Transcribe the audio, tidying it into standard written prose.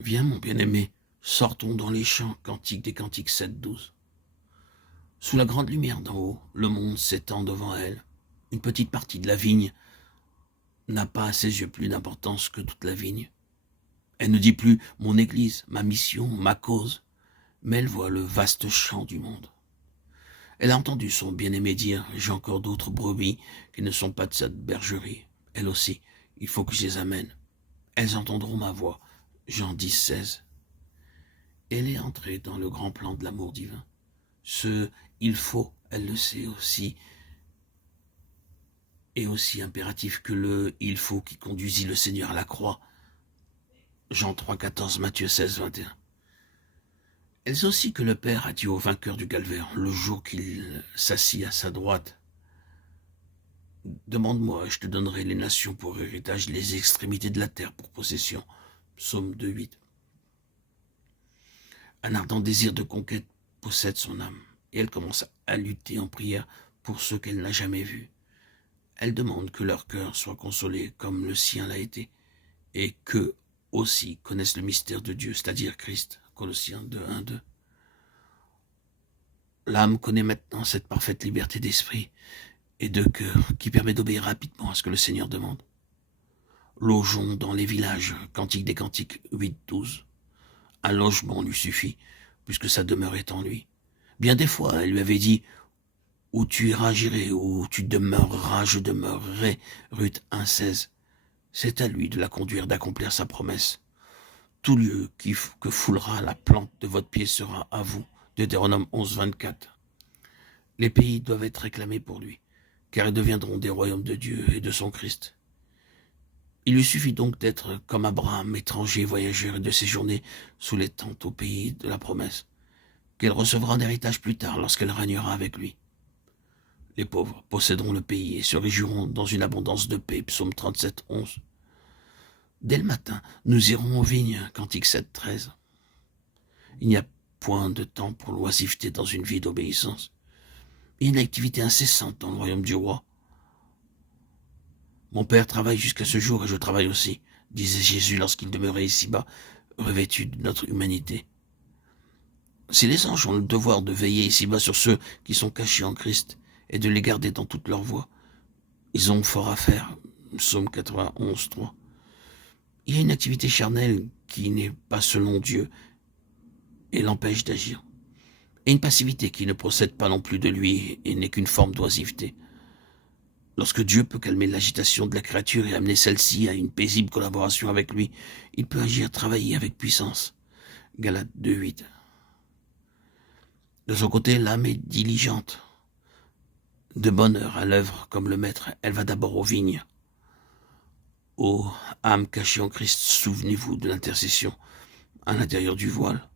Viens, mon bien-aimé, sortons dans les champs, Cantique des Cantiques 7-12. Sous la grande lumière d'en haut, le monde s'étend devant elle. Une petite partie de la vigne n'a pas à ses yeux plus d'importance que toute la vigne. Elle ne dit plus mon église, ma mission, ma cause, mais elle voit le vaste champ du monde. Elle a entendu son bien-aimé dire « J'ai encore d'autres brebis qui ne sont pas de cette bergerie. Elles aussi, il faut que je les amène. Elles entendront ma voix. » Jean 10-16. Elle est entrée dans le grand plan de l'amour divin. Ce « il faut », elle le sait aussi, est aussi impératif que le « il faut » qui conduisit le Seigneur à la croix. Jean 3,14, Matthieu 16, 21. Elle sait aussi que le Père a dit au vainqueur du calvaire, le jour qu'il s'assit à sa droite, « Demande-moi, et je te donnerai les nations pour héritage, les extrémités de la terre pour possession. » Psaume 2,8. Un ardent désir de conquête possède son âme, et elle commence à lutter en prière pour ceux qu'elle n'a jamais vus. Elle demande que leur cœur soit consolé comme le sien l'a été, et qu'eux aussi connaissent le mystère de Dieu, c'est-à-dire Christ. Colossiens 2:1-2. L'âme connaît maintenant cette parfaite liberté d'esprit et de cœur qui permet d'obéir rapidement à ce que le Seigneur demande. Logeons dans les villages, Cantique des Cantiques 8-12. Un logement lui suffit, puisque sa demeure est en lui. Bien des fois, elle lui avait dit « Où tu iras, j'irai, où tu demeureras, je demeurerai » Ruth 1,16. C'est à lui de la conduire, d'accomplir sa promesse. Tout lieu que foulera la plante de votre pied sera à vous. Deutéronome 11,24. Les pays doivent être réclamés pour lui, car ils deviendront des royaumes de Dieu et de son Christ. Il lui suffit donc d'être comme Abraham, étranger, voyageur, et de séjourner sous les tentes au pays de la promesse, qu'elle recevra en héritage plus tard lorsqu'elle régnera avec lui. Les pauvres posséderont le pays et se réjouiront dans une abondance de paix. Psaume 37,11. Dès le matin, nous irons aux vignes, Cantique 7,13. Il n'y a point de temps pour l'oisiveté dans une vie d'obéissance. Il y a une activité incessante dans le royaume du roi. Mon Père travaille jusqu'à ce jour et je travaille aussi, disait Jésus lorsqu'il demeurait ici-bas, revêtu de notre humanité. Si les anges ont le devoir de veiller ici-bas sur ceux qui sont cachés en Christ et de les garder dans toute leur voie, ils ont fort à faire. Psaume 91,3. Il y a une activité charnelle qui n'est pas selon Dieu et l'empêche d'agir. Et une passivité qui ne procède pas non plus de lui et n'est qu'une forme d'oisiveté. Lorsque Dieu peut calmer l'agitation de la créature et amener celle-ci à une paisible collaboration avec lui, il peut agir, travailler avec puissance. Galates 2,8. De son côté, l'âme est diligente. De bonne heure à l'œuvre comme le maître, elle va d'abord aux vignes. Ô âme cachée en Christ, souvenez-vous de l'intercession à l'intérieur du voile.